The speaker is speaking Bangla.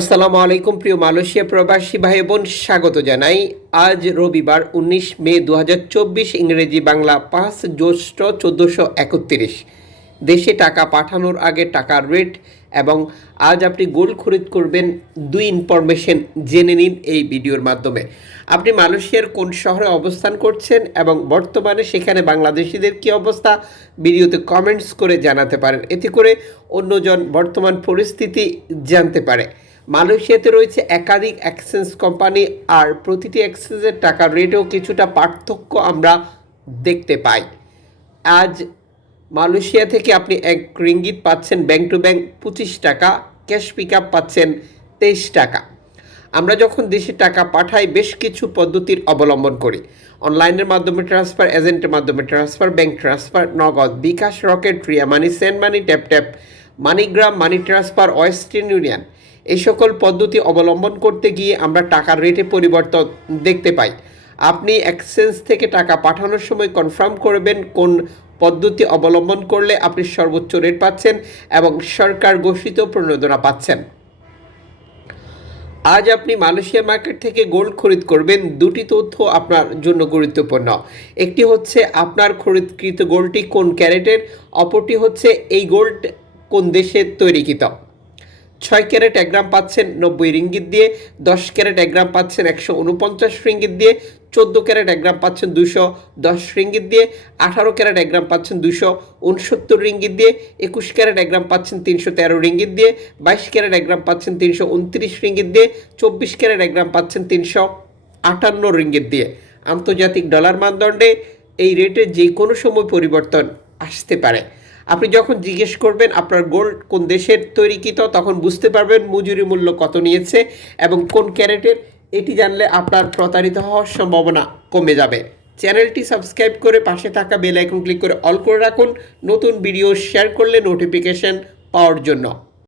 আসসালামু আলাইকুম, প্রিয় মালয়েশিয়া প্রবাসী ভাই বোন স্বাগত জানাই। আজ রবিবার উনিশ মে দু হাজার চব্বিশ ইংরেজি বাংলা পাঁচ জ্যৈষ্ঠ চোদ্দোশো একত্রিশ। দেশে টাকা পাঠানোর আগে টাকার রেট এবং আজ আপনি গোল্ড খরিদ করবেন দুই ইনফরমেশন জেনে নিন এই ভিডিওর মাধ্যমে। আপনি মালয়েশিয়ার কোন শহরে অবস্থান করছেন এবং বর্তমানে সেখানে বাংলাদেশিদের কী অবস্থা, ভিডিওতে কমেন্টস করে জানাতে পারেন। এতে করে অন্যজন বর্তমান পরিস্থিতি জানতে পারে। মালয়েশিয়াতে রয়েছে একাধিক এক্সচেঞ্জ কোম্পানি আর প্রতিটি এক্সচেঞ্জের টাকার রেটেও কিছুটা পার্থক্য আমরা দেখতে পাই। আজ মালয়েশিয়া থেকে আপনি এক রিঙ্গিত পাচ্ছেন ব্যাংক টু ব্যাংক পঁচিশ টাকা ক্যাশ পিক আপ পাচ্ছেন তেইশ টাকা। আমরা যখন দেশে টাকা পাঠাই, বেশ কিছু পদ্ধতির অবলম্বন করি। অনলাইনের মাধ্যমে ট্রান্সফার এজেন্টের মাধ্যমে transfer bank transfer Nagad, bKash Rocket Ria money send money tap tap MoneyGram money transfer Western Union এই সকল পদ্ধতি অবলম্বন করতে গিয়ে আমরা টাকার রেটে পরিবর্তন দেখতে পাই। আপনি এক্সচেঞ্জ থেকে টাকা পাঠানোর সময় কনফার্ম করবেন কোন পদ্ধতি অবলম্বন করলে আপনি সর্বোচ্চ রেট পাচ্ছেন এবং সরকার ঘোষিত প্রণোদনা পাচ্ছেন। আজ আপনি মালয়েশিয়া মার্কেট থেকে গোল্ড খরিদ করবেন। দুটি তথ্য আপনার জন্য গুরুত্বপূর্ণ। একটি হচ্ছে আপনার খরিদকৃত গোল্ডটি কোন ক্যারেটের? অপরটি হচ্ছে এই গোল্ড কোন দেশে তৈরিকৃত? ছয় ক্যারেট এক গ্রাম পাচ্ছেন নব্বই রিঙ্গিত দিয়ে, দশ ক্যারেট এক গ্রাম পাচ্ছেন একশো উনপঞ্চাশ রিঙ্গিত দিয়ে, চোদ্দ ক্যারেট এক গ্রাম পাচ্ছেন দুশো দশ রিঙ্গিত দিয়ে, আঠারো ক্যারেট এক গ্রাম পাচ্ছেন দুশো উনসত্তর রিঙ্গিত দিয়ে, একুশ ক্যারেট এক গ্রাম পাচ্ছেন তিনশো তেরো রিঙ্গিত দিয়ে, বাইশ ক্যারেট এক গ্রাম পাচ্ছেন তিনশো উনত্রিশ রিঙ্গিত দিয়ে, চব্বিশ ক্যারেট এক গ্রাম পাচ্ছেন তিনশো আটান্ন রিঙ্গিত দিয়ে। আন্তর্জাতিক ডলার মানদণ্ডে এই রেটের যে কোনো সময় পরিবর্তন আসতে পারে। আপনি যখন জিজ্ঞেস করবেন আপনার গোল্ড কোন দেশের তৈরিকৃত, তখন বুঝতে পারবেন মজুরি মূল্য কত নিয়েছে এবং কোন ক্যারেটের। এটি জানলে আপনার প্রতারিত হওয়ার সম্ভাবনা কমে যাবে। চ্যানেলটি সাবস্ক্রাইব করে পাশে থাকা বেল আইকন ক্লিক করে অল করে রাখুন। নতুন ভিডিও শেয়ার করলে নোটিফিকেশন পাওয়ার জন্য।